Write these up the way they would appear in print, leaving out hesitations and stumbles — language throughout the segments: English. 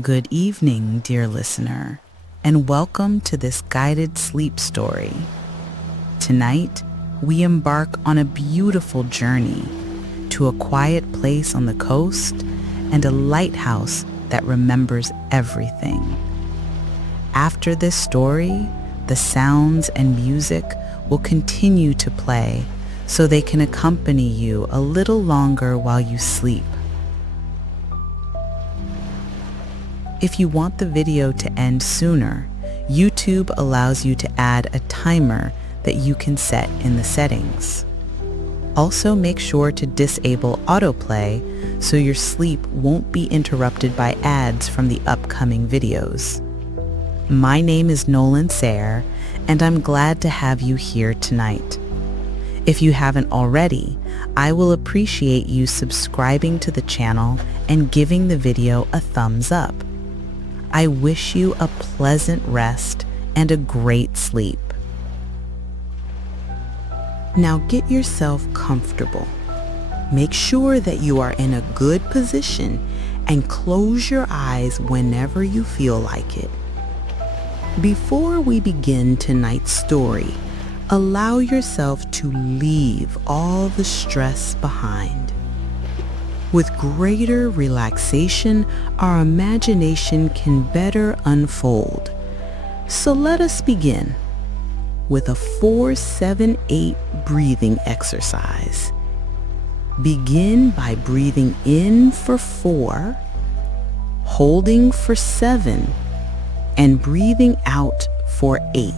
Good evening, dear listener, and welcome to this guided sleep story. Tonight, we embark on a beautiful journey to a quiet place on the coast and a lighthouse that remembers everything. After this story, the sounds and music will continue to play so they can accompany you a little longer while you sleep. If you want the video to end sooner, YouTube allows you to add a timer that you can set in the settings. Also, make sure to disable autoplay so your sleep won't be interrupted by ads from the upcoming videos. My name is Nolan Sayre, and I'm glad to have you here tonight. If you haven't already, I will appreciate you subscribing to the channel and giving the video a thumbs up. I wish you a pleasant rest and a great sleep. Now get yourself comfortable. Make sure that you are in a good position and close your eyes whenever you feel like it. Before we begin tonight's story, allow yourself to leave all the stress behind. With greater relaxation, our imagination can better unfold. So let us begin with a 4-7-8 breathing exercise. Begin by breathing in for 4, holding for 7, and breathing out for 8.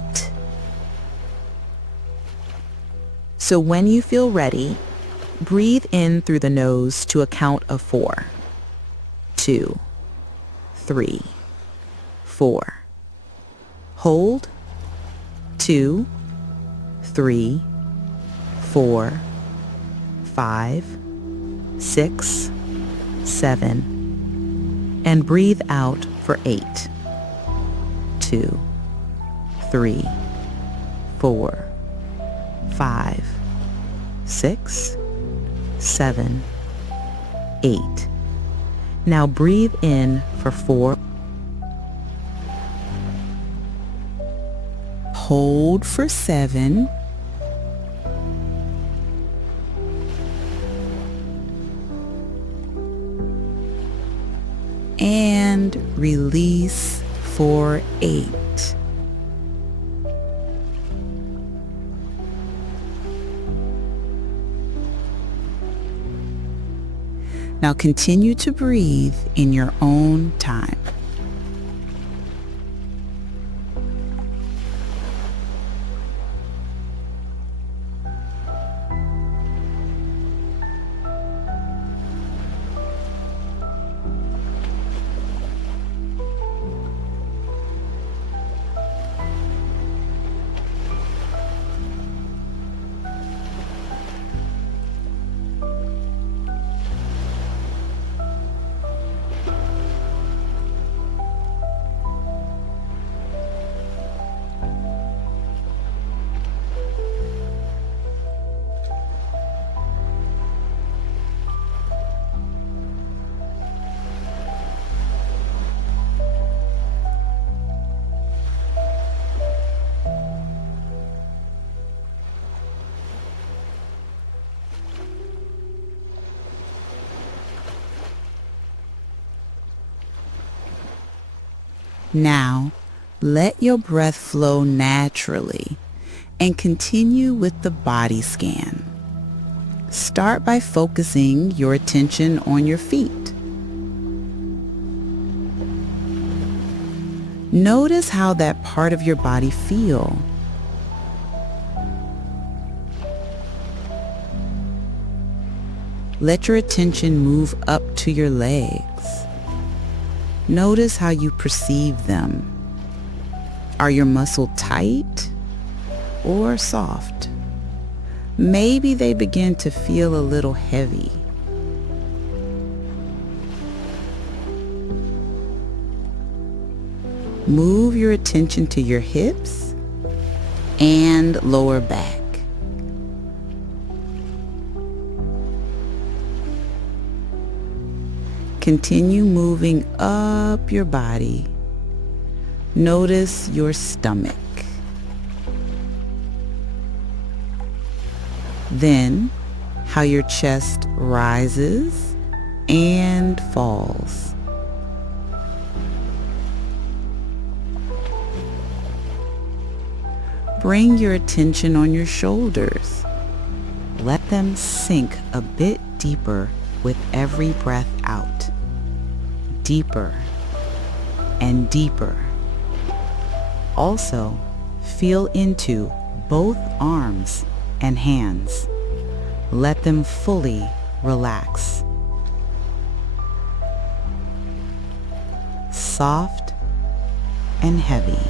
So when you feel ready, breathe in through the nose to a count of 4. 2, 3, 4. Hold. 2, 3, 4, 5, 6, 7. And breathe out for 8. 2, 3, 4, 5, 6, 7, 8. Now breathe in for 4. Hold for 7. And release for 8. Now continue to breathe in your own time. Now, let your breath flow naturally and continue with the body scan. Start by focusing your attention on your feet. Notice how that part of your body feels. Let your attention move up to your legs. Notice how you perceive them. Are your muscles tight or soft? Maybe they begin to feel a little heavy. Move your attention to your hips and lower back. Continue moving up your body. Notice your stomach. Then, how your chest rises and falls. Bring your attention on your shoulders. Let them sink a bit deeper with every breath out. Deeper and deeper. Also, feel into both arms and hands. Let them fully relax. Soft and heavy,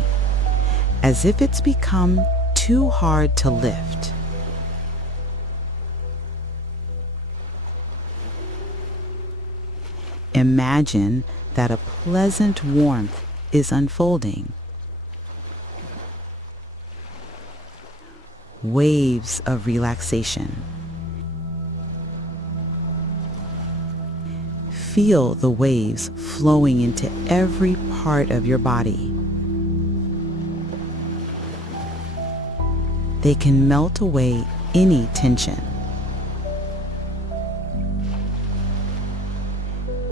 as if it's become too hard to lift. Imagine that a pleasant warmth is unfolding. Waves of relaxation. Feel the waves flowing into every part of your body. They can melt away any tension.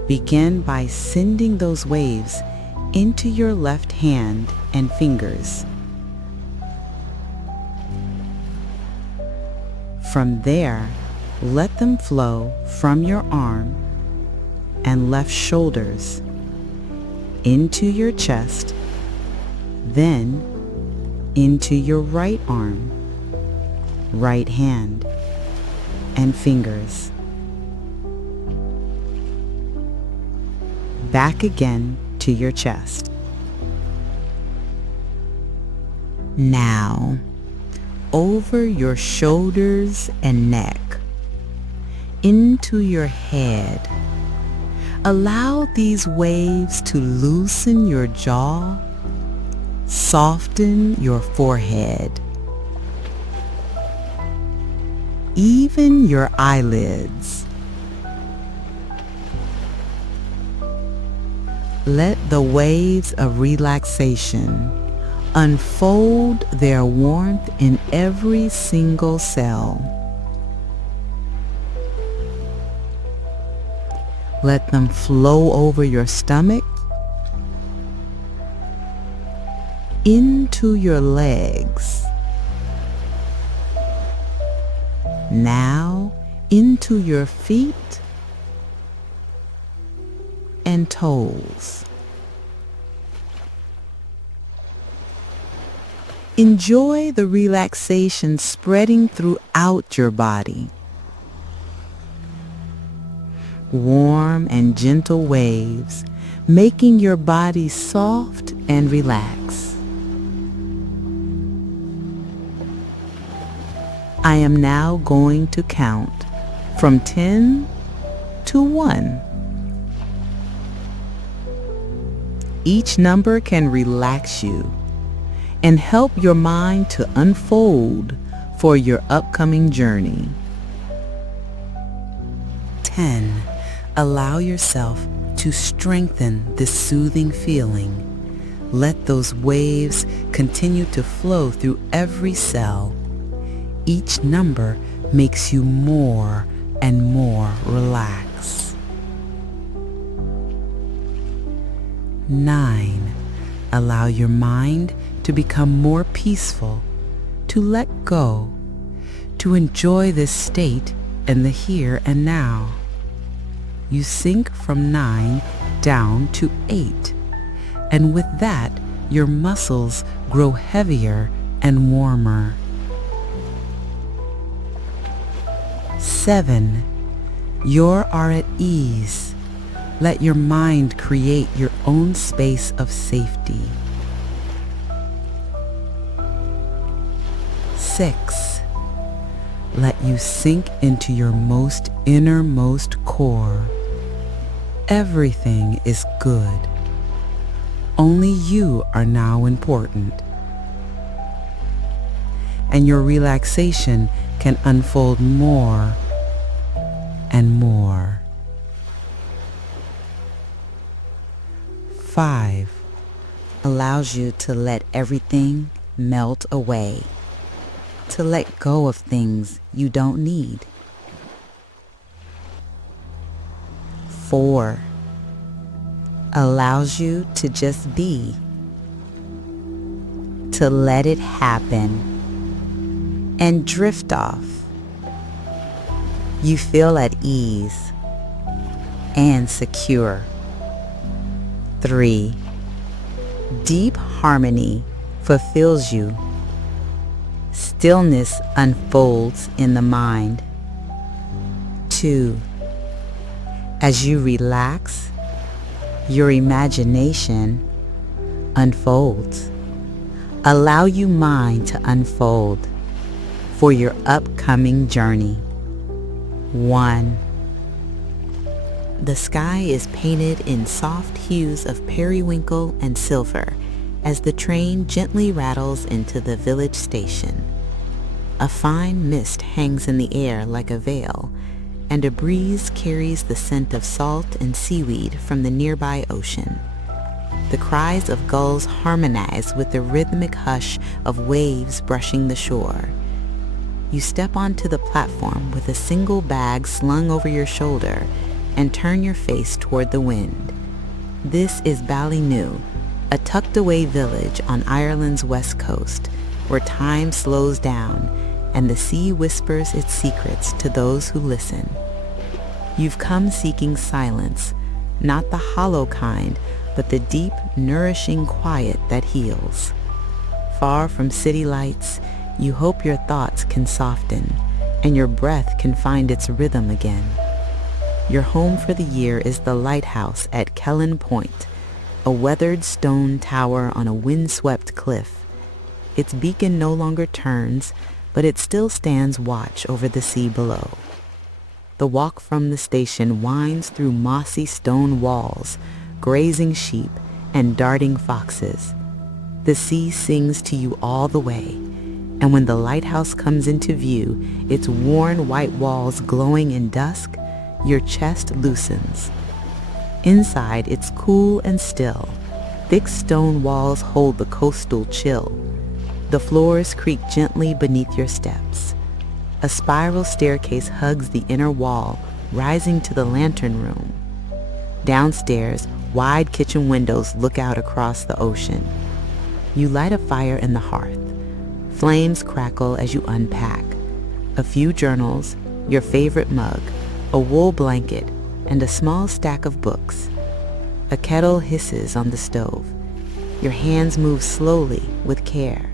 Begin by sending those waves into your left hand and fingers. From there, let them flow from your arm and left shoulders into your chest, then into your right arm, right hand, and fingers. Back again to your chest. Now, over your shoulders and neck, into your head. Allow these waves to loosen your jaw, soften your forehead, even your eyelids. Let the waves of relaxation unfold their warmth in every single cell. Let them flow over your stomach, into your legs, now into your feet and toes. Enjoy the relaxation spreading throughout your body. Warm and gentle waves making your body soft and relaxed. I am now going to count from 10 to 1. Each number can relax you and help your mind to unfold for your upcoming journey. 10. Allow yourself to strengthen this soothing feeling. Let those waves continue to flow through every cell. Each number makes you more and more relaxed. 9. Allow your mind to become more peaceful, to let go, to enjoy this state in the here and now. You sink from 9 down to 8, and with that, your muscles grow heavier and warmer. 7. You are at ease. Let your mind create your own space of safety. 6. Let you sink into your most innermost core. Everything is good. Only you are now important. And your relaxation can unfold more and more. 5. Allows you to let everything melt away, to let go of things you don't need. 4. Allows you to just be, to let it happen and drift off. You feel at ease and secure. 3. Deep harmony fulfills you. Stillness unfolds in the mind. 2. As you relax, your imagination unfolds. Allow your mind to unfold for your upcoming journey. 1. The sky is painted in soft hues of periwinkle and silver as the train gently rattles into the village station. A fine mist hangs in the air like a veil, and a breeze carries the scent of salt and seaweed from the nearby ocean. The cries of gulls harmonize with the rhythmic hush of waves brushing the shore. You step onto the platform with a single bag slung over your shoulder and turn your face toward the wind. This is Ballynoe, a tucked-away village on Ireland's west coast, where time slows down and the sea whispers its secrets to those who listen. You've come seeking silence, not the hollow kind, but the deep, nourishing quiet that heals. Far from city lights, you hope your thoughts can soften and your breath can find its rhythm again. Your home for the year is the Lighthouse at Kellen Point, a weathered stone tower on a windswept cliff. Its beacon no longer turns, but it still stands watch over the sea below. The walk from the station winds through mossy stone walls, grazing sheep and darting foxes. The sea sings to you all the way, and when the lighthouse comes into view, its worn white walls glowing in dusk, your chest loosens. Inside, it's cool and still. Thick stone walls hold the coastal chill. The floors creak gently beneath your steps. A spiral staircase hugs the inner wall, rising to the lantern room. Downstairs, wide kitchen windows look out across the ocean. You light a fire in the hearth. Flames crackle as you unpack. A few journals, your favorite mug, a wool blanket, and a small stack of books. A kettle hisses on the stove. Your hands move slowly with care.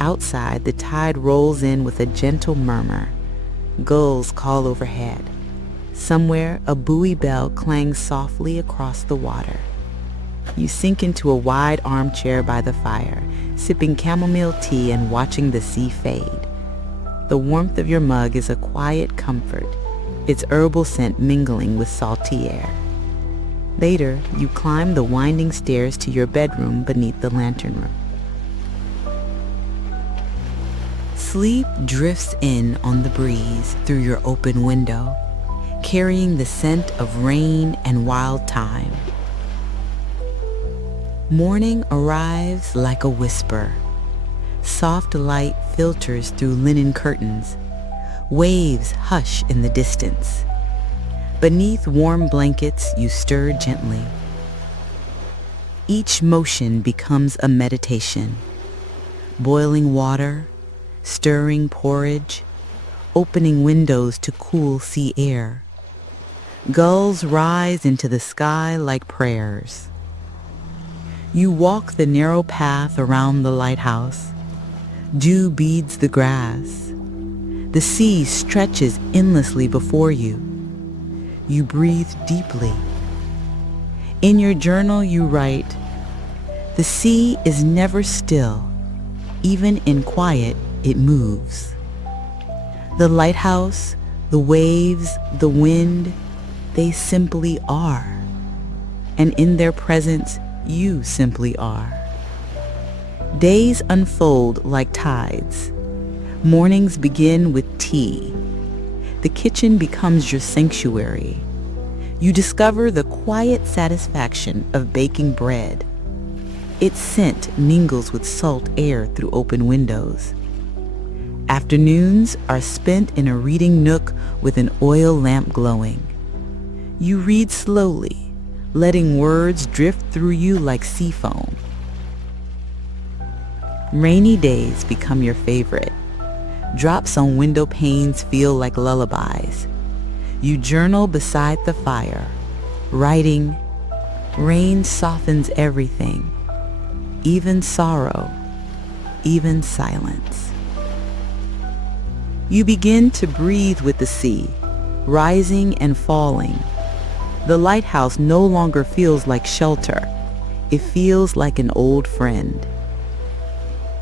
Outside, the tide rolls in with a gentle murmur. Gulls call overhead. Somewhere, a buoy bell clangs softly across the water. You sink into a wide armchair by the fire, sipping chamomile tea and watching the sea fade. The warmth of your mug is a quiet comfort, its herbal scent mingling with salty air. Later, you climb the winding stairs to your bedroom beneath the lantern room. Sleep drifts in on the breeze through your open window, carrying the scent of rain and wild thyme. Morning arrives like a whisper. Soft light filters through linen curtains. Waves hush in the distance. Beneath warm blankets, you stir gently. Each motion becomes a meditation. Boiling water, stirring porridge, opening windows to cool sea air. Gulls rise into the sky like prayers. You walk the narrow path around the lighthouse. Dew beads the grass. The sea stretches endlessly before you. You breathe deeply. In your journal you write, "The sea is never still. Even in quiet, it moves." The lighthouse, the waves, the wind, they simply are. And in their presence, you simply are. Days unfold like tides. Mornings begin with tea. The kitchen becomes your sanctuary. you discover the quiet satisfaction of baking bread. Its scent mingles with salt air through open windows. Afternoons are spent in a reading nook with an oil lamp glowing. You read slowly, letting words drift through you like sea foam. Rainy days become your favorite. Drops on window panes feel like lullabies. You journal beside the fire, writing, "Rain softens everything, even sorrow, even silence." You begin to breathe with the sea, rising and falling. The lighthouse no longer feels like shelter. It feels like an old friend.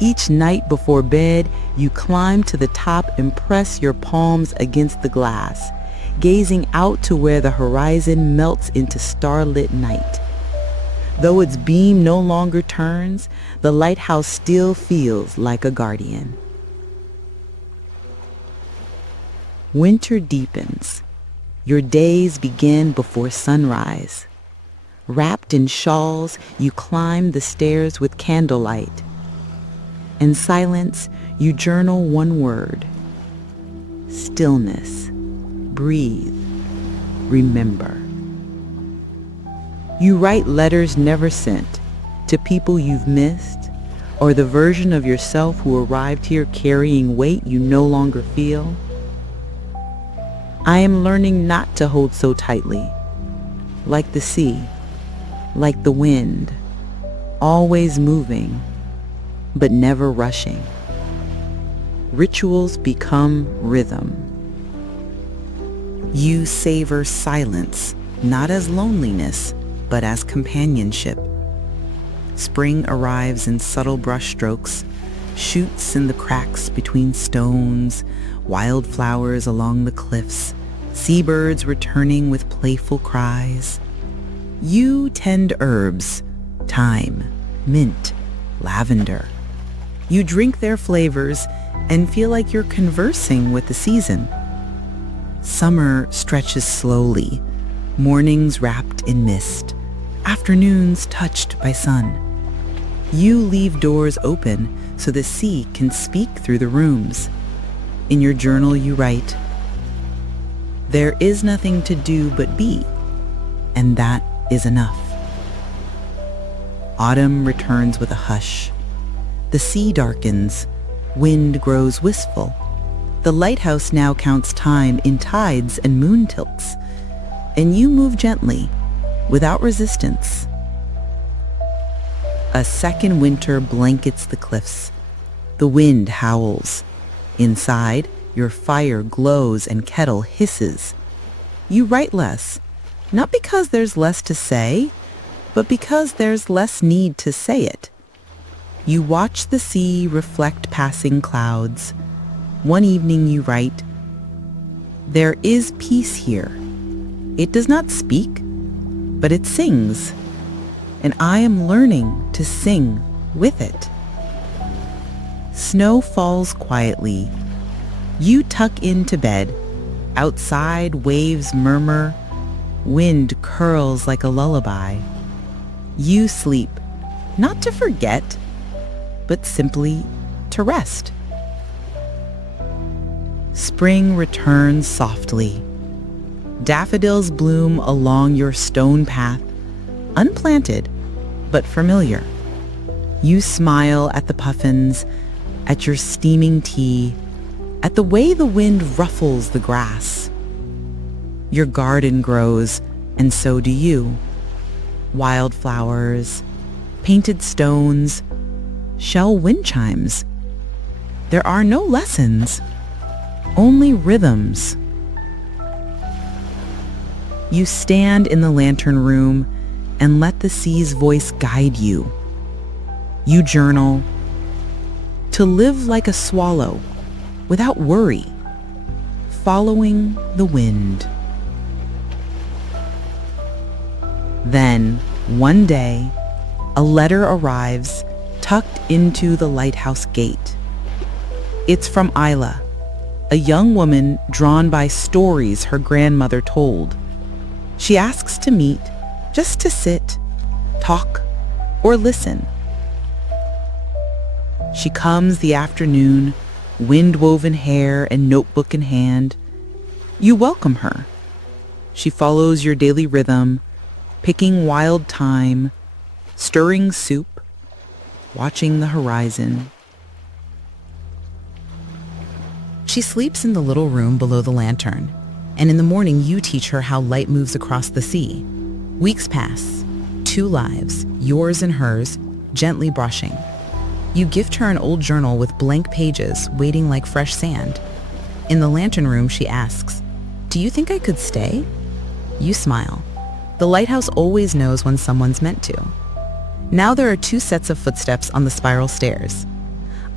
Each night before bed, you climb to the top and press your palms against the glass, gazing out to where the horizon melts into starlit night. Though its beam no longer turns, the lighthouse still feels like a guardian. Winter deepens. Your days begin before sunrise. Wrapped in shawls, you climb the stairs with candlelight. In silence, you journal one word: stillness. Breathe. Remember. You write letters never sent to people you've missed, or the version of yourself who arrived here carrying weight you no longer feel. I am learning not to hold so tightly, like the sea, like the wind, always moving, but never rushing. Rituals become rhythm. You savor silence, not as loneliness, but as companionship. Spring arrives in subtle brushstrokes, shoots in the cracks between stones, wildflowers along the cliffs, seabirds returning with playful cries. You tend herbs, thyme, mint, lavender. You drink their flavors and feel like you're conversing with the season. Summer stretches slowly, mornings wrapped in mist, afternoons touched by sun. You leave doors open so the sea can speak through the rooms. In your journal you write, "There is nothing to do but be, and that is enough." Autumn returns with a hush. The sea darkens, wind grows wistful. The lighthouse now counts time in tides and moon tilts, and you move gently, without resistance. A second winter blankets the cliffs. The wind howls. Inside, your fire glows and kettle hisses. You write less, not because there's less to say, but because there's less need to say it. You watch the sea reflect passing clouds. One evening you write, "There is peace here. It does not speak, but it sings, and I am learning to sing with it." Snow falls quietly. You tuck into bed. Outside, waves murmur. Wind curls like a lullaby. You sleep, not to forget, but simply to rest. Spring returns softly. Daffodils bloom along your stone path, unplanted, but familiar. You smile at the puffins, at your steaming tea, at the way the wind ruffles the grass. Your garden grows, and so do you. Wildflowers, painted stones, shell wind chimes. There are no lessons, only rhythms. You stand in the lantern room and let the sea's voice guide you. You journal, "To live like a swallow, without worry, following the wind." Then, one day, a letter arrives tucked into the lighthouse gate. It's from Isla, a young woman drawn by stories her grandmother told. She asks to meet, just to sit, talk, or listen. She comes the afternoon, wind-woven hair and notebook in hand. You welcome her. She follows your daily rhythm, picking wild thyme, stirring soup, watching the horizon. She sleeps in the little room below the lantern, and in the morning you teach her how light moves across the sea. Weeks pass, 2 lives, yours and hers, gently brushing. You gift her an old journal with blank pages waiting like fresh sand. In the lantern room, she asks, "Do you think I could stay?" You smile. The lighthouse always knows when someone's meant to. Now there are 2 sets of footsteps on the spiral stairs.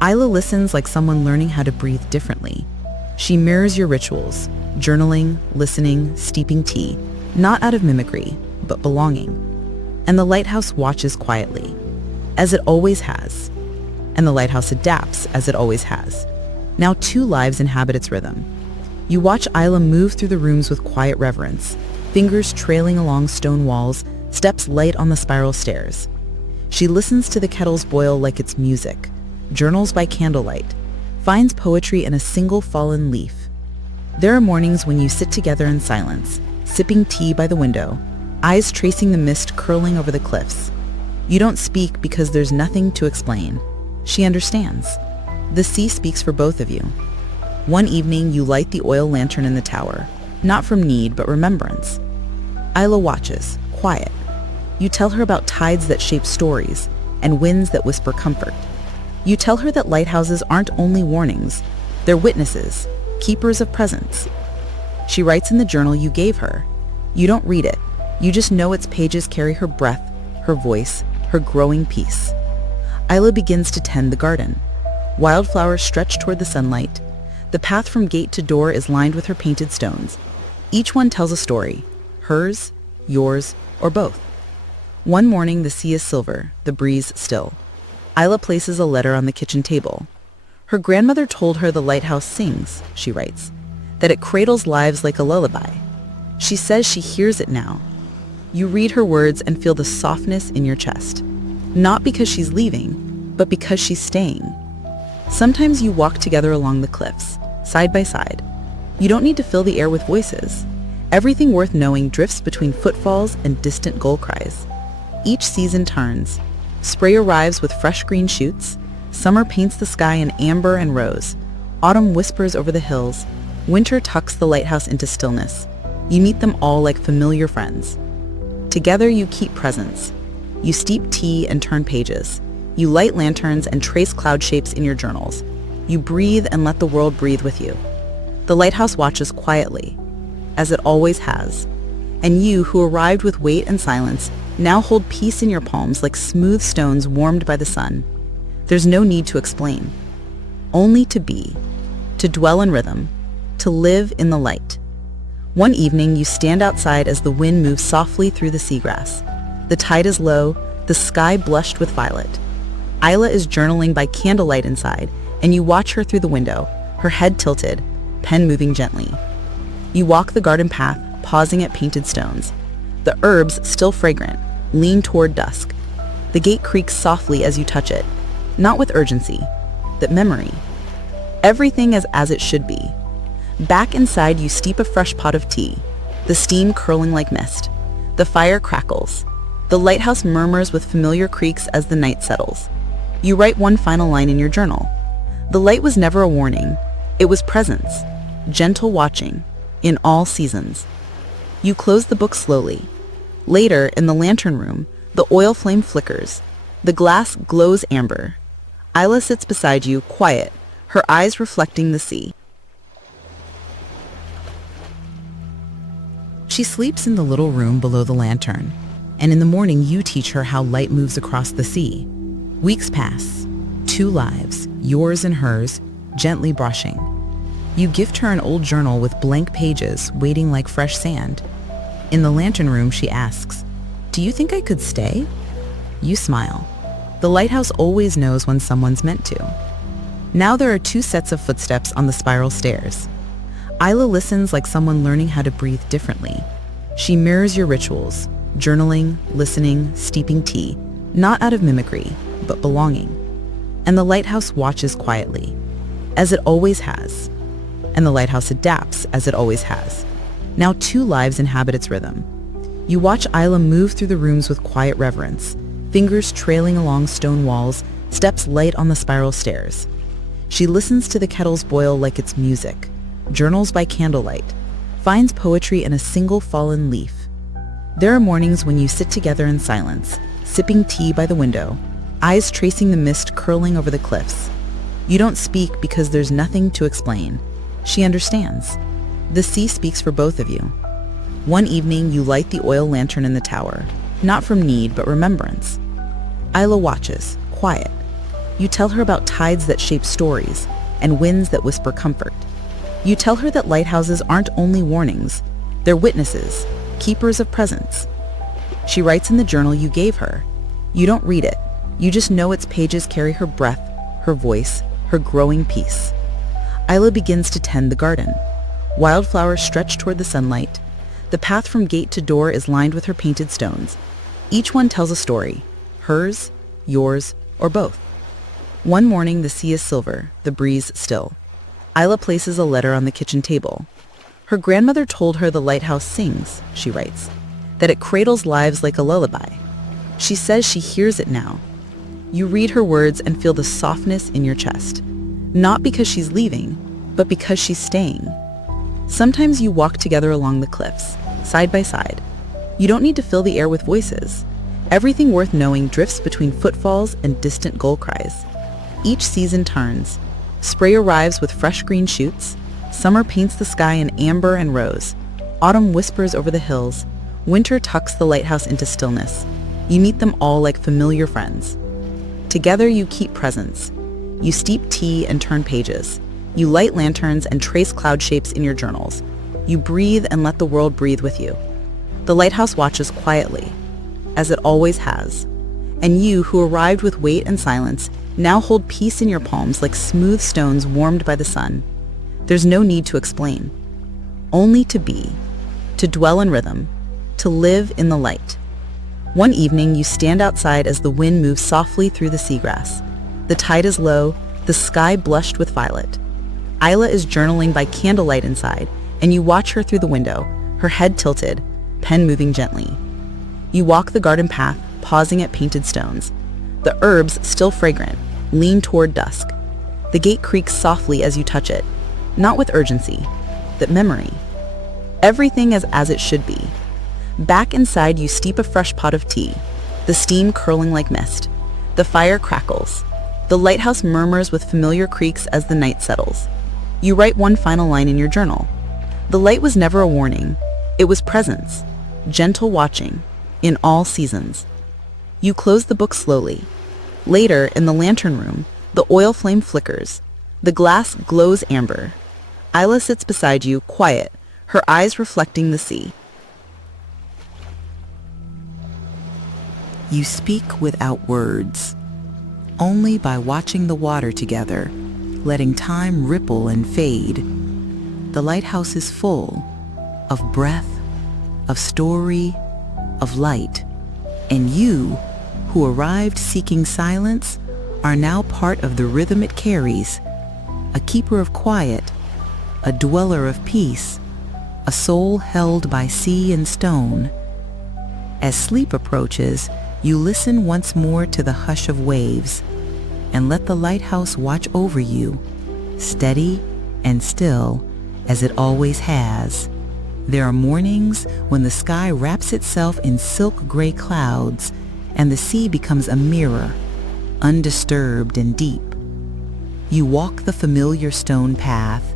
Isla listens like someone learning how to breathe differently. She mirrors your rituals, journaling, listening, steeping tea, not out of mimicry, but belonging. And the lighthouse watches quietly, as it always has. And the lighthouse adapts, as it always has. Now 2 lives inhabit its rhythm. You watch Isla move through the rooms with quiet reverence, fingers trailing along stone walls, steps light on the spiral stairs. She listens to the kettles boil like it's music, journals by candlelight, finds poetry in a single fallen leaf. There are mornings when you sit together in silence, sipping tea by the window, eyes tracing the mist curling over the cliffs. You don't speak because there's nothing to explain. She understands. The sea speaks for both of you. One evening, you light the oil lantern in the tower, not from need, but remembrance. Isla watches, quiet. You tell her about tides that shape stories and winds that whisper comfort. You tell her that lighthouses aren't only warnings, they're witnesses, keepers of presence. She writes in the journal you gave her. You don't read it. You just know its pages carry her breath, her voice, her growing peace. Isla begins to tend the garden. Wildflowers stretch toward the sunlight. The path from gate to door is lined with her painted stones. Each one tells a story, hers, yours, or both. One morning the sea is silver, the breeze still. Isla places a letter on the kitchen table. Her grandmother told her the lighthouse sings, she writes, that it cradles lives like a lullaby. She says she hears it now. You read her words and feel the softness in your chest. Not because she's leaving, but because she's staying. Sometimes you walk together along the cliffs, side by side. You don't need to fill the air with voices. Everything worth knowing drifts between footfalls and distant gull cries. Each season turns. Spray arrives with fresh green shoots. Summer paints the sky in amber and rose. Autumn whispers over the hills. Winter tucks the lighthouse into stillness. You meet them all like familiar friends. Together you keep presence. You steep tea and turn pages. You light lanterns and trace cloud shapes in your journals. You breathe and let the world breathe with you. The lighthouse watches quietly, as it always has. And you, who arrived with weight and silence, now hold peace in your palms like smooth stones warmed by the sun. There's no need to explain. Only to be, to dwell in rhythm, to live in the light. One evening, you stand outside as the wind moves softly through the seagrass. The tide is low, the sky blushed with violet. Isla is journaling by candlelight inside, and you watch her through the window, her head tilted, pen moving gently. You walk the garden path, pausing at painted stones. The herbs, still fragrant, lean toward dusk. The gate creaks softly as you touch it, not with urgency, but memory. Everything is as it should be. Back inside, you steep a fresh pot of tea, the steam curling like mist. The fire crackles. The lighthouse murmurs with familiar creaks as the night settles. You write one final line in your journal. The light was never a warning. It was presence, gentle watching, in all seasons. You close the book slowly. Later, in the lantern room, the oil flame flickers. The glass glows amber. Isla sits beside you, quiet, her eyes reflecting the sea. She sleeps in the little room below the lantern, and in the morning you teach her how light moves across the sea. Weeks pass, 2 lives, yours and hers, gently brushing. You gift her an old journal with blank pages waiting like fresh sand. In the lantern room, she asks, "Do you think I could stay?" You smile. The lighthouse always knows when someone's meant to. Now there are 2 sets of footsteps on the spiral stairs. Isla listens like someone learning how to breathe differently. She mirrors your rituals, journaling, listening, steeping tea, not out of mimicry, but belonging. And the lighthouse watches quietly, as it always has. And the lighthouse adapts, as it always has. Now 2 lives inhabit its rhythm. You watch Isla move through the rooms with quiet reverence, fingers trailing along stone walls, steps light on the spiral stairs. She listens to the kettles boil like it's music, journals by candlelight, finds poetry in a single fallen leaf. There are mornings when you sit together in silence, sipping tea by the window, eyes tracing the mist curling over the cliffs. You don't speak because there's nothing to explain. She understands. The sea speaks for both of you. One evening, you light the oil lantern in the tower, not from need, but remembrance. Isla watches, quiet. You tell her about tides that shape stories and winds that whisper comfort. You tell her that lighthouses aren't only warnings, they're witnesses, keepers of presence. She writes in the journal you gave her. You don't read it. You just know its pages carry her breath, her voice, her growing peace. Isla begins to tend the garden. Wildflowers stretch toward the sunlight. The path from gate to door is lined with her painted stones. Each one tells a story, hers, yours, or both. One morning the sea is silver, the breeze still. Isla places a letter on the kitchen table. Her grandmother told her the lighthouse sings, she writes, that it cradles lives like a lullaby. She says she hears it now. You read her words and feel the softness in your chest. Not because she's leaving, but because she's staying. Sometimes you walk together along the cliffs, side by side. You don't need to fill the air with voices. Everything worth knowing drifts between footfalls and distant gull cries. Each season turns. Spray arrives with fresh green shoots. Summer paints the sky in amber and rose. Autumn whispers over the hills. Winter tucks the lighthouse into stillness. You meet them all like familiar friends. Together you keep presence. You steep tea and turn pages. You light lanterns and trace cloud shapes in your journals. You breathe and let the world breathe with you. The lighthouse watches quietly, as it always has. And you, who arrived with weight and silence, now hold peace in your palms like smooth stones warmed by the sun. There's no need to explain. Only to be, to dwell in rhythm, to live in the light. One evening, you stand outside as the wind moves softly through the seagrass. The tide is low, the sky blushed with violet. Isla is journaling by candlelight inside, and you watch her through the window, her head tilted, pen moving gently. You walk the garden path, pausing at painted stones. The herbs, still fragrant, lean toward dusk. The gate creaks softly as you touch it, not with urgency, but memory. Everything is as it should be. Back inside, you steep a fresh pot of tea, the steam curling like mist. The fire crackles. The lighthouse murmurs with familiar creaks as the night settles. You write one final line in your journal. The light was never a warning. It was presence, gentle watching, in all seasons. You close the book slowly. Later, in the lantern room, the oil flame flickers. The glass glows amber. Isla sits beside you, quiet, her eyes reflecting the sea. You speak without words, only by watching the water together, letting time ripple and fade. The lighthouse is full of breath, of story, of light, and you, who arrived seeking silence, are now part of the rhythm it carries, a keeper of quiet, a dweller of peace, a soul held by sea and stone. As sleep approaches, you listen once more to the hush of waves, and let the lighthouse watch over you, steady and still as it always has. There are mornings when the sky wraps itself in silk gray clouds, and the sea becomes a mirror, undisturbed and deep. You walk the familiar stone path,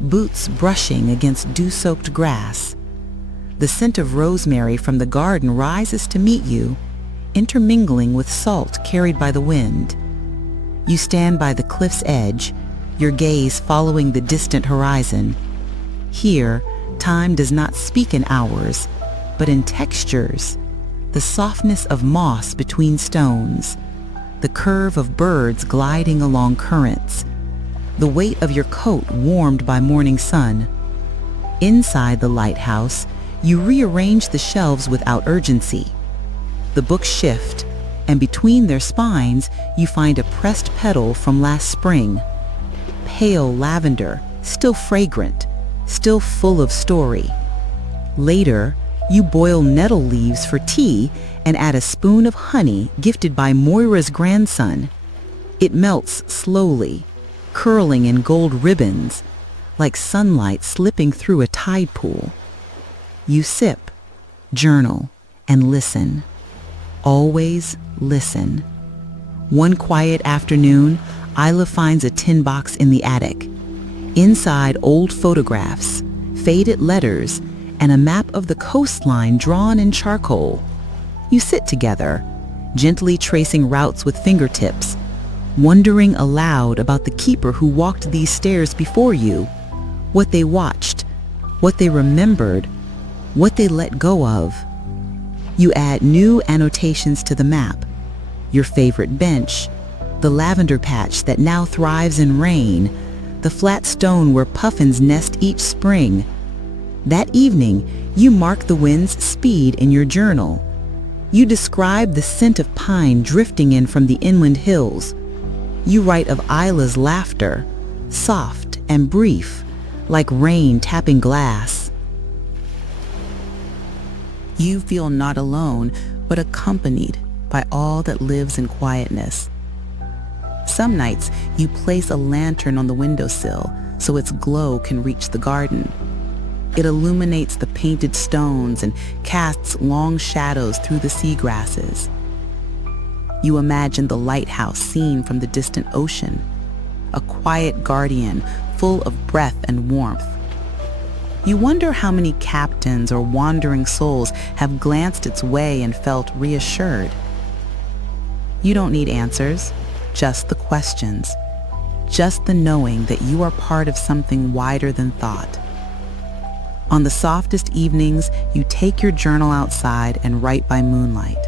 boots brushing against dew-soaked grass. The scent of rosemary from the garden rises to meet you, intermingling with salt carried by the wind. You stand by the cliff's edge, your gaze following the distant horizon. Here, time does not speak in hours, but in textures. The softness of moss between stones, the curve of birds gliding along currents, the weight of your coat warmed by morning sun. Inside the lighthouse, You rearrange the shelves without urgency. The books shift, and between their spines, you find a pressed petal from last spring. Pale lavender, still fragrant, still full of story. Later, you boil nettle leaves for tea and add a spoon of honey gifted by Moira's grandson. It melts slowly, curling in gold ribbons, like sunlight slipping through a tide pool. You sip, journal, and listen. Always listen. One quiet afternoon, Isla finds a tin box in the attic. Inside, old photographs, faded letters, and a map of the coastline drawn in charcoal. You sit together, gently tracing routes with fingertips, wondering aloud about the keeper who walked these stairs before you, what they watched, what they remembered, what they let go of. You add new annotations to the map, your favorite bench, the lavender patch that now thrives in rain, the flat stone where puffins nest each spring. That evening, you mark the wind's speed in your journal. You describe the scent of pine drifting in from the inland hills. You write of Isla's laughter, soft and brief, like rain tapping glass. You feel not alone, but accompanied by all that lives in quietness. Some nights, you place a lantern on the windowsill so its glow can reach the garden. It illuminates the painted stones and casts long shadows through the seagrasses. You imagine the lighthouse seen from the distant ocean, a quiet guardian full of breath and warmth. You wonder how many captains or wandering souls have glanced its way and felt reassured. You don't need answers, just the questions, just the knowing that you are part of something wider than thought. On the softest evenings, you take your journal outside and write by moonlight.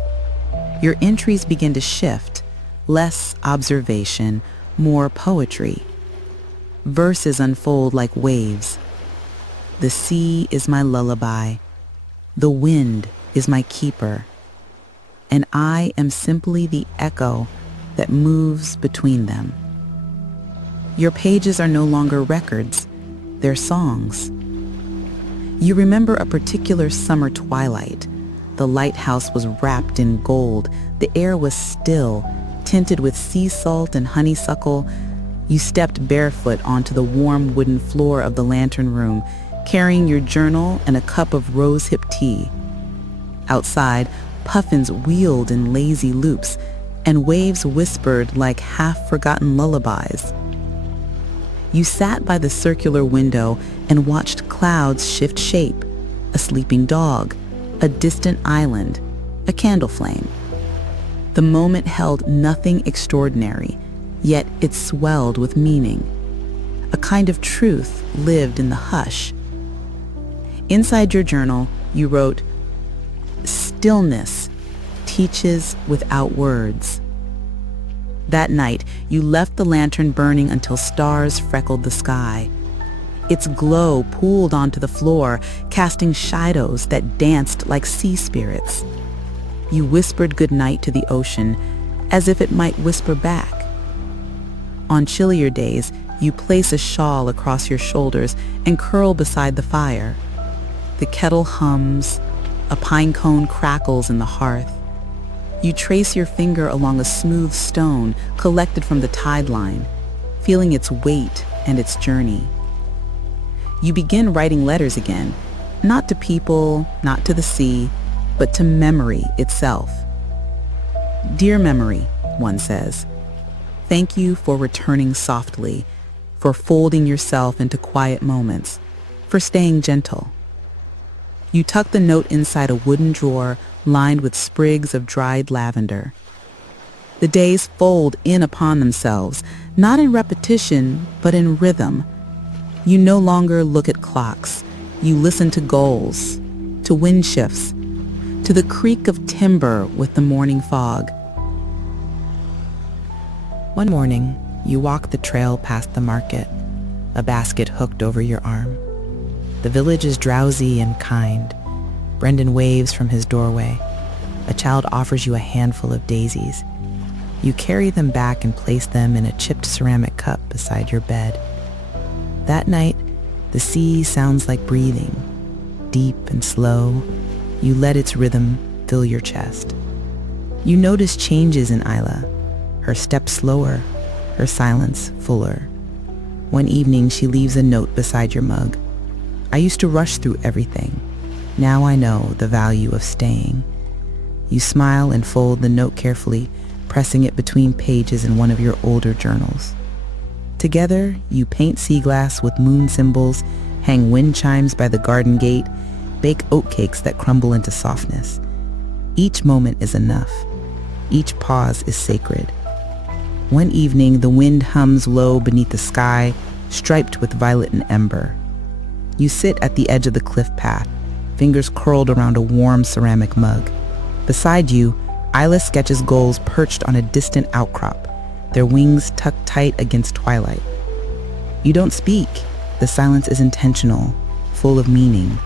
Your entries begin to shift, less observation, more poetry. Verses unfold like waves. The sea is my lullaby. The wind is my keeper. And I am simply the echo that moves between them. Your pages are no longer records, they're songs. You remember a particular summer twilight. The lighthouse was wrapped in gold. The air was still, tinted with sea salt and honeysuckle. You stepped barefoot onto the warm wooden floor of the lantern room, carrying your journal and a cup of rosehip tea. Outside, puffins wheeled in lazy loops, and waves whispered like half-forgotten lullabies. You sat by the circular window and watched clouds shift shape, a sleeping dog, a distant island, a candle flame. The moment held nothing extraordinary, yet it swelled with meaning. A kind of truth lived in the hush. Inside your journal, you wrote, "Stillness teaches without words." That night, you left the lantern burning until stars freckled the sky. Its glow pooled onto the floor, casting shadows that danced like sea spirits. You whispered goodnight to the ocean, as if it might whisper back. On chillier days, you place a shawl across your shoulders and curl beside the fire. The kettle hums, a pine cone crackles in the hearth. You trace your finger along a smooth stone collected from the tide line, feeling its weight and its journey. You begin writing letters again, not to people, not to the sea, but to memory itself. "Dear memory," one says, "thank you for returning softly, for folding yourself into quiet moments, for staying gentle." You tuck the note inside a wooden drawer lined with sprigs of dried lavender. The days fold in upon themselves, not in repetition, but in rhythm. You no longer look at clocks. You listen to gulls, to wind shifts, to the creak of timber with the morning fog. One morning, you walk the trail past the market, a basket hooked over your arm. The village is drowsy and kind, Brendan waves from his doorway. A child offers you a handful of daisies. You carry them back and place them in a chipped ceramic cup beside your bed. That night, the sea sounds like breathing, deep and slow. You let its rhythm fill your chest. You notice changes in Isla, her step slower, her silence fuller. One evening, she leaves a note beside your mug. I used to rush through everything. Now I know the value of staying. You smile and fold the note carefully, pressing it between pages in one of your older journals. Together, you paint sea glass with moon symbols, hang wind chimes by the garden gate, bake oatcakes that crumble into softness. Each moment is enough. Each pause is sacred. One evening, the wind hums low beneath the sky, striped with violet and ember. You sit at the edge of the cliff path, fingers curled around a warm ceramic mug. Beside you, Isla sketches gulls perched on a distant outcrop, their wings tucked tight against twilight. You don't speak. The silence is intentional, full of meaning.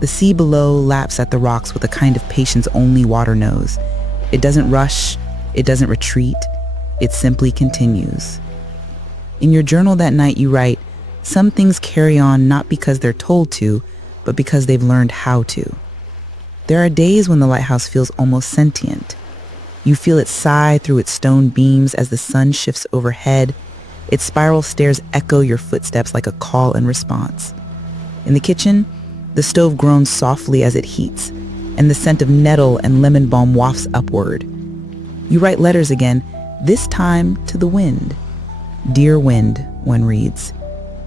The sea below laps at the rocks with a kind of patience only water knows. It doesn't rush, it doesn't retreat, it simply continues. In your journal that night you write, some things carry on not because they're told to, but because they've learned how to. There are days when the lighthouse feels almost sentient. You feel it sigh through its stone beams as the sun shifts overhead. Its spiral stairs echo your footsteps like a call and response. In the kitchen, the stove groans softly as it heats, and the scent of nettle and lemon balm wafts upward. You write letters again, this time to the wind. Dear wind, one reads,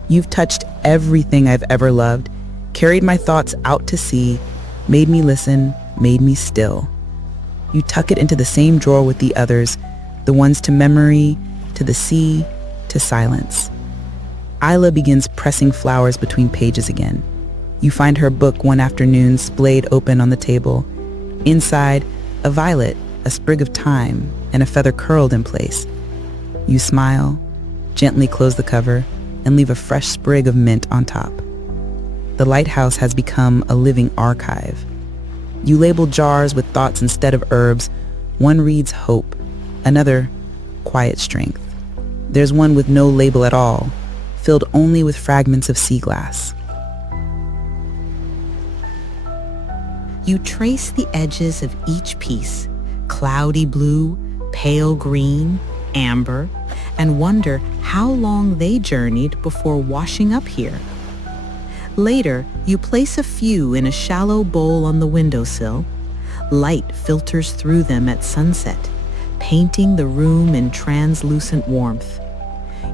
you've touched everything I've ever loved, carried my thoughts out to sea, made me listen, made me still. You tuck it into the same drawer with the others, the ones to memory, to the sea, to silence. Isla begins pressing flowers between pages again. You find her book one afternoon splayed open on the table. Inside, a violet, a sprig of thyme, and a feather curled in place. You smile, gently close the cover, and leave a fresh sprig of mint on top. The lighthouse has become a living archive. You label jars with thoughts instead of herbs. One reads hope, another quiet strength. There's one with no label at all, filled only with fragments of sea glass. You trace the edges of each piece, cloudy blue, pale green, amber, and wonder how long they journeyed before washing up here. Later, you place a few in a shallow bowl on the windowsill. Light filters through them at sunset, painting the room in translucent warmth.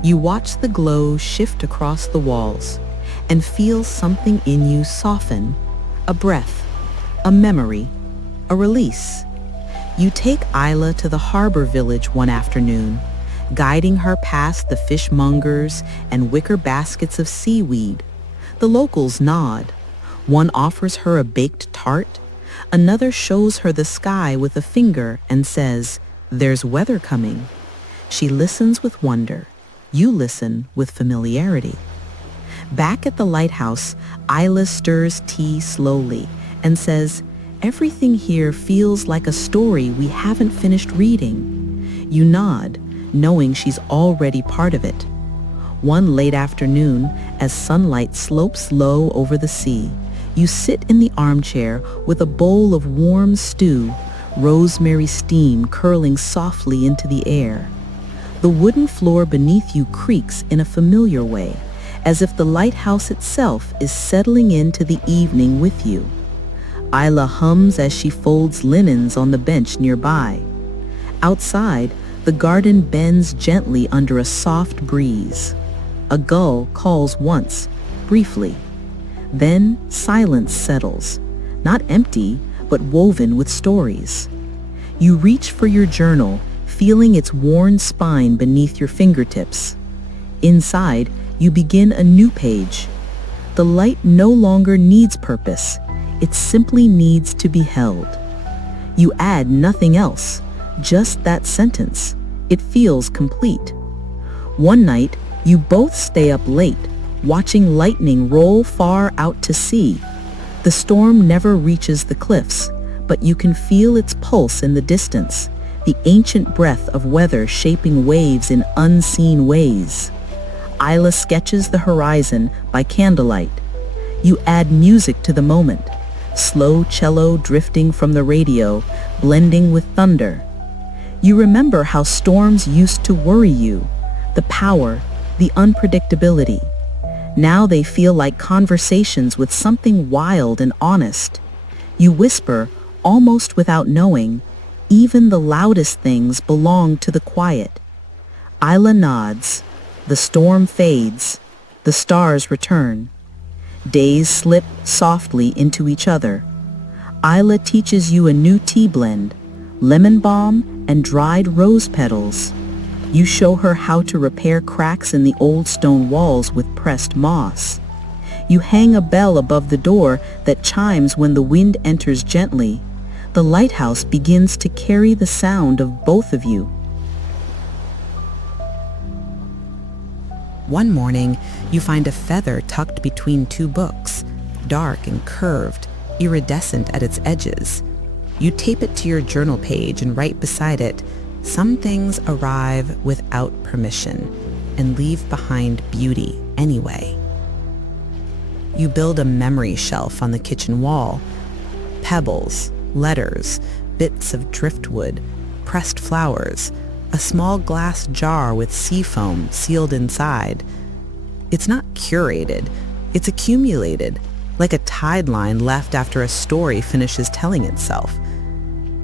You watch the glow shift across the walls and feel something in you soften, a breath, a memory, a release. You take Isla to the harbor village one afternoon, guiding her past the fishmongers and wicker baskets of seaweed. The locals nod. One offers her a baked tart. Another shows her the sky with a finger and says, "There's weather coming." She listens with wonder. You listen with familiarity. Back at the lighthouse, Isla stirs tea slowly and says, "Everything here feels like a story we haven't finished reading." You nod, knowing she's already part of it. One late afternoon, as sunlight slopes low over the sea, you sit in the armchair with a bowl of warm stew, rosemary steam curling softly into the air. The wooden floor beneath you creaks in a familiar way, as if the lighthouse itself is settling into the evening with you. Isla hums as she folds linens on the bench nearby. Outside, the garden bends gently under a soft breeze. A gull calls once, briefly. Then silence settles, not empty, but woven with stories. You reach for your journal, feeling its worn spine beneath your fingertips. Inside, you begin a new page. The light no longer needs purpose. It simply needs to be held. You add nothing else, just that sentence. It feels complete. One night, you both stay up late, watching lightning roll far out to sea. The storm never reaches the cliffs, but you can feel its pulse in the distance, the ancient breath of weather shaping waves in unseen ways. Isla sketches the horizon by candlelight. You add music to the moment, slow cello drifting from the radio, blending with thunder. You remember how storms used to worry you, the power, the unpredictability. Now they feel like conversations with something wild and honest. You whisper, almost without knowing, even the loudest things belong to the quiet. Isla nods. The storm fades. The stars return. Days slip softly into each other. Isla teaches you a new tea blend, lemon balm and dried rose petals. You show her how to repair cracks in the old stone walls with pressed moss. You hang a bell above the door that chimes when the wind enters gently. The lighthouse begins to carry the sound of both of you. One morning, you find a feather tucked between two books, dark and curved, iridescent at its edges. You tape it to your journal page and write beside it, "Some things arrive without permission and leave behind beauty anyway." You build a memory shelf on the kitchen wall. Pebbles, letters, bits of driftwood, pressed flowers, a small glass jar with sea foam sealed inside. It's not curated, it's accumulated, like a tide line left after a story finishes telling itself.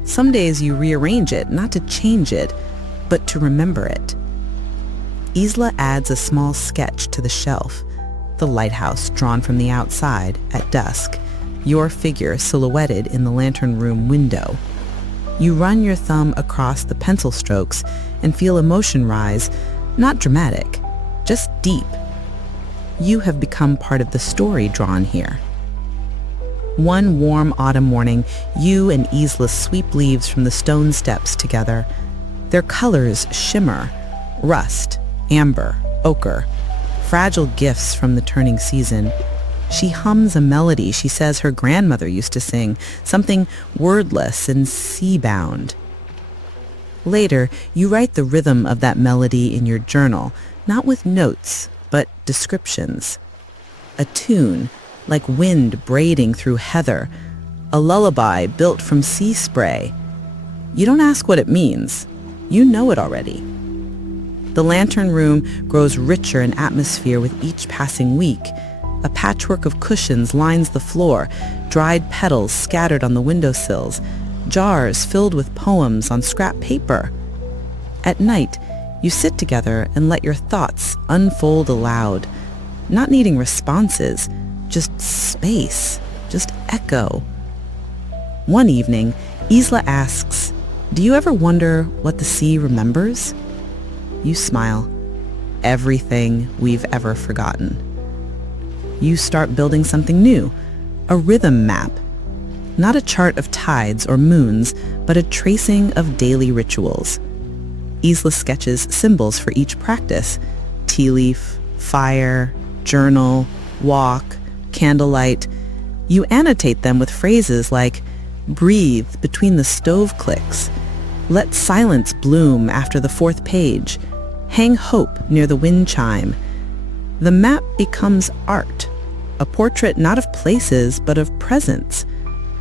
Some days you rearrange it, not to change it, but to remember it. Isla adds a small sketch to the shelf, the lighthouse drawn from the outside at dusk, your figure silhouetted in the lantern room window. You run your thumb across the pencil strokes and feel emotion rise, not dramatic, just deep. You have become part of the story drawn here. One warm autumn morning, you and Isla sweep leaves from the stone steps together. Their colors shimmer, rust, amber, ochre, fragile gifts from the turning season. She hums a melody she says her grandmother used to sing, something wordless and sea-bound. Later, you write the rhythm of that melody in your journal, not with notes, but descriptions. A tune, like wind braiding through heather, a lullaby built from sea spray. You don't ask what it means. You know it already. The lantern room grows richer in atmosphere with each passing week. A patchwork of cushions lines the floor, dried petals scattered on the windowsills, jars filled with poems on scrap paper. At night, you sit together and let your thoughts unfold aloud, not needing responses, just space, just echo. One evening, Isla asks, "Do you ever wonder what the sea remembers?" You smile. Everything we've ever forgotten. You start building something new, a rhythm map. Not a chart of tides or moons, but a tracing of daily rituals. Isla sketches symbols for each practice: tea leaf, fire, journal, walk, candlelight. You annotate them with phrases like, "Breathe between the stove clicks," "Let silence bloom after the fourth page," "Hang hope near the wind chime." The map becomes art, a portrait not of places but of presence.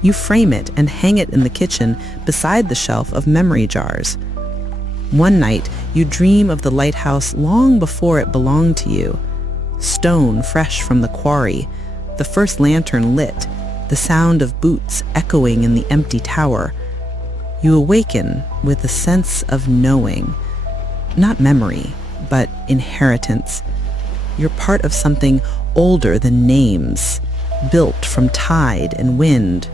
You frame it and hang it in the kitchen beside the shelf of memory jars. One night, you dream of the lighthouse long before it belonged to you. Stone fresh from the quarry, the first lantern lit, the sound of boots echoing in the empty tower. You awaken with a sense of knowing, not memory, but inheritance. You're part of something older than names, built from tide and wind.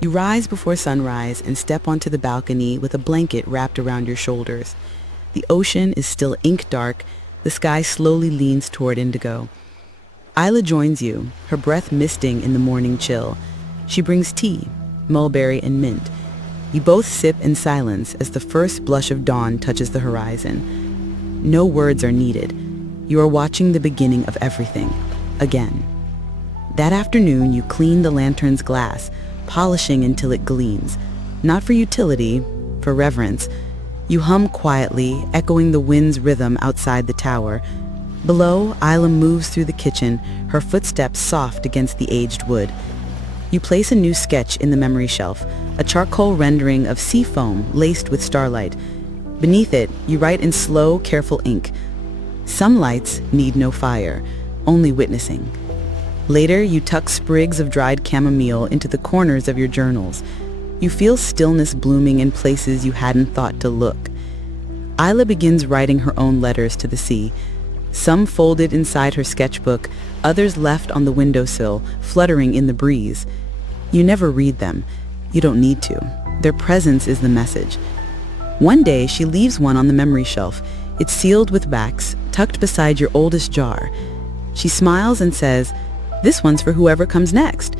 You rise before sunrise and step onto the balcony with a blanket wrapped around your shoulders. The ocean is still ink dark. The sky slowly leans toward indigo. Isla joins you, her breath misting in the morning chill. She brings tea, mulberry and mint. You both sip in silence as the first blush of dawn touches the horizon. No words are needed. You are watching the beginning of everything. again. That afternoon, you clean the lantern's glass, polishing until it gleams. Not for utility, for reverence. You hum quietly, echoing the wind's rhythm outside the tower. Below, Isla moves through the kitchen, her footsteps soft against the aged wood. You place a new sketch in the memory shelf, a charcoal rendering of sea foam laced with starlight. Beneath it, you write in slow, careful ink, "Some lights need no fire, only witnessing." Later, you tuck sprigs of dried chamomile into the corners of your journals. You feel stillness blooming in places you hadn't thought to look. Isla begins writing her own letters to the sea, some folded inside her sketchbook, others left on the windowsill, fluttering in the breeze. You never read them. You don't need to. Their presence is the message. One day, she leaves one on the memory shelf. It's sealed with wax, tucked beside your oldest jar. She smiles and says, "This one's for whoever comes next."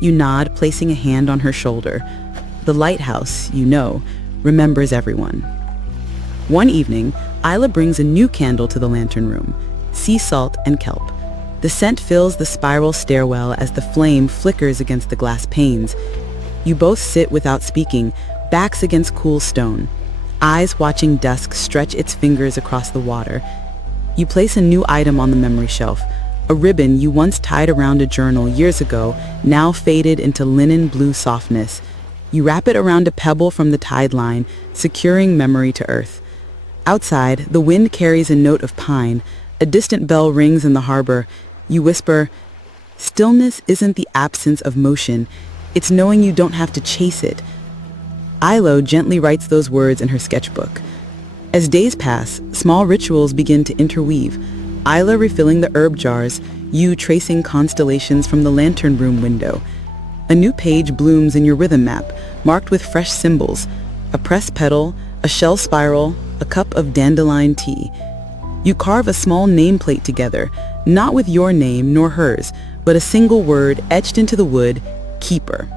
You nod, placing a hand on her shoulder. The lighthouse, you know, remembers everyone. One evening, Isla brings a new candle to the lantern room, sea salt and kelp. The scent fills the spiral stairwell as the flame flickers against the glass panes. You both sit without speaking, backs against cool stone, eyes watching dusk stretch its fingers across the water. You place a new item on the memory shelf, a ribbon you once tied around a journal years ago, now faded into linen blue softness. You wrap it around a pebble from the tide line, securing memory to earth. Outside, the wind carries a note of pine. A distant bell rings in the harbor. You whisper, "Stillness isn't the absence of motion. It's knowing you don't have to chase it." Isla gently writes those words in her sketchbook. As days pass, small rituals begin to interweave. Isla refilling the herb jars, you tracing constellations from the lantern room window. A new page blooms in your rhythm map, marked with fresh symbols, a pressed petal, a shell spiral, a cup of dandelion tea. You carve a small nameplate together, not with your name nor hers, but a single word etched into the wood, "Keeper."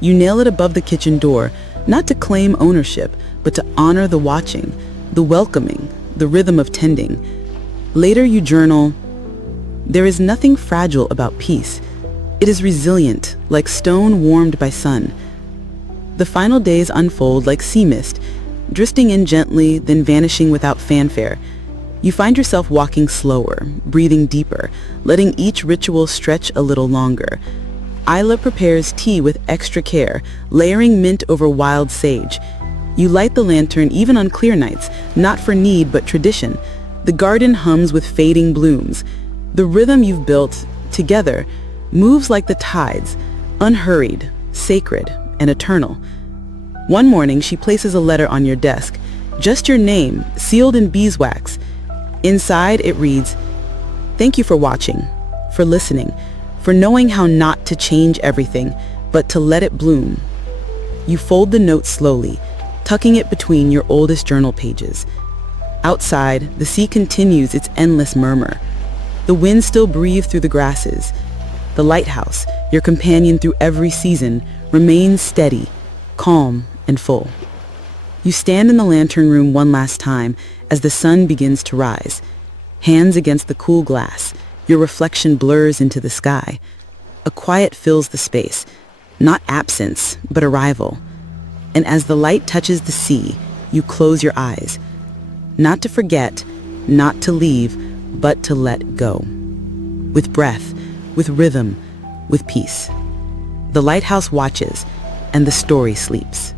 You nail it above the kitchen door, not to claim ownership, but to honor the watching, the welcoming, the rhythm of tending. Later you journal, "There is nothing fragile about peace. It is resilient, like stone warmed by sun." The final days unfold like sea mist, drifting in gently, then vanishing without fanfare. You find yourself walking slower, breathing deeper, letting each ritual stretch a little longer. Isla prepares tea with extra care, layering mint over wild sage. You light the lantern even on clear nights, not for need but tradition. The garden hums with fading blooms. The rhythm you've built, together, moves like the tides, unhurried, sacred, and eternal. One morning, she places a letter on your desk, just your name, sealed in beeswax. Inside, it reads, "Thank you for watching, for listening, for knowing how not to change everything, but to let it bloom." You fold the note slowly, tucking it between your oldest journal pages. Outside, the sea continues its endless murmur. The wind still breathes through the grasses. The lighthouse, your companion through every season, remains steady, calm, and full. You stand in the lantern room one last time as the sun begins to rise. Hands against the cool glass, your reflection blurs into the sky. A quiet fills the space, not absence, but arrival. And as the light touches the sea, you close your eyes. Not to forget, not to leave, but to let go. With breath, with rhythm, with peace. The lighthouse watches, and the story sleeps.